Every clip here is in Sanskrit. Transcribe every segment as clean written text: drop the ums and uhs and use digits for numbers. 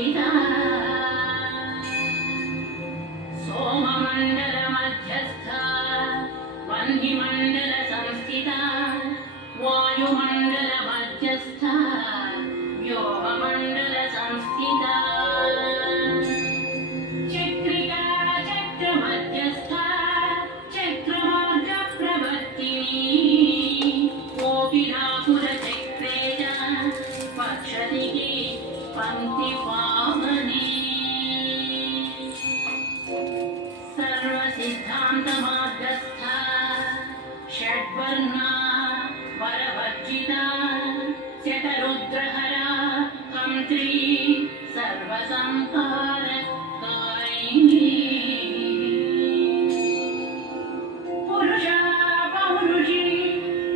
संस्थिता सोममण्डल मध्यस्था वह्निमण्डल संस्थिता वायुमण्डल मध्यस्था व्योममण्डल संस्थिता चक्रिका चक्र मध्यस्था चक्रमार्ग प्रवर्तिनी कोकिलापुर चक्रे च पक्षदिगे पङ्क्तिवामने सर्वसिद्धान्तमार्गस्था षड्वर्णा वरवर्जिता शतरुद्रहरा हंत्री सर्वसंहारकारिणी पुरुषा पौरुषी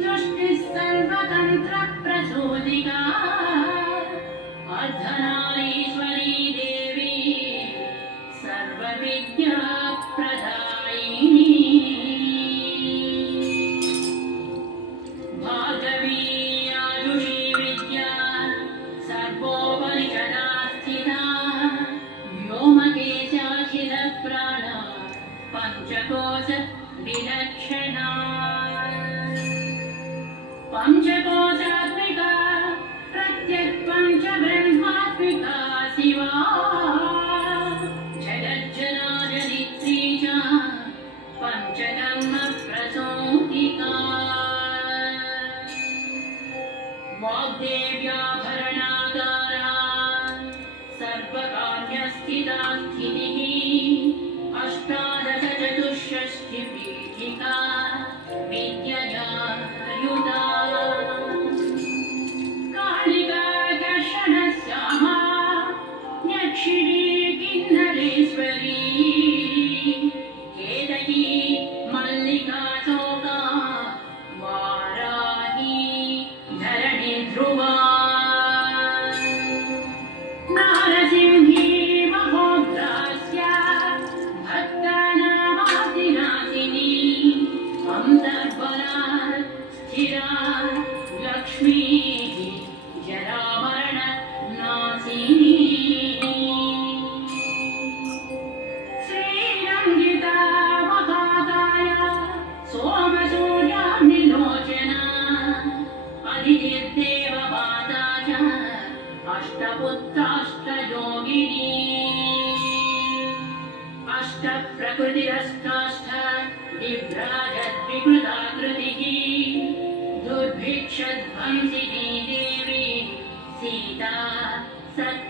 तुष्टिः सर्वतन्त्रप्रचोदिका अर्धनारीश्वरी देवी सर्वविद्याप्रदायिनी भार्गवी आयुषी विद्या सर्वोपनिषदा स्थिता व्योमकेशाखिलप्राणा पञ्चकोश विलक्षणा पञ्चकोशात्मिका प्रत्यक्पञ्चब्रह्मात्मिका शिवा जगज्जनाजनित्री च पञ्चकर्मप्रसूतिका वाग्देव्याभरणाकारा सर्वकार्यस्थिता स्थितिः अष्टादश चतुष्षष्टिपीठिका विद्यया युता कालिका कर्षणश्यामा यक्षिणी किन्नरेश्वरी केतकी मल्लिका शोका वाराही धरणि ध्रुवा नारसिंही महोग्रास्य भक्तानामादिनाशिनी अन्तर्बला स्थिरा लक्ष्मी जरामरणनाशिनी श्रीरङ्गिता महाकाया सोमसूर्याग्निलोचना अधिचिद्देवमाता च अष्टपुत्राष्टयोगिनी अष्टप्रकृतिरष्टाष्ट विभ्राजद्विकृताकृतिः दुर्भिक्षध्वंसिनी देवी सीता सत्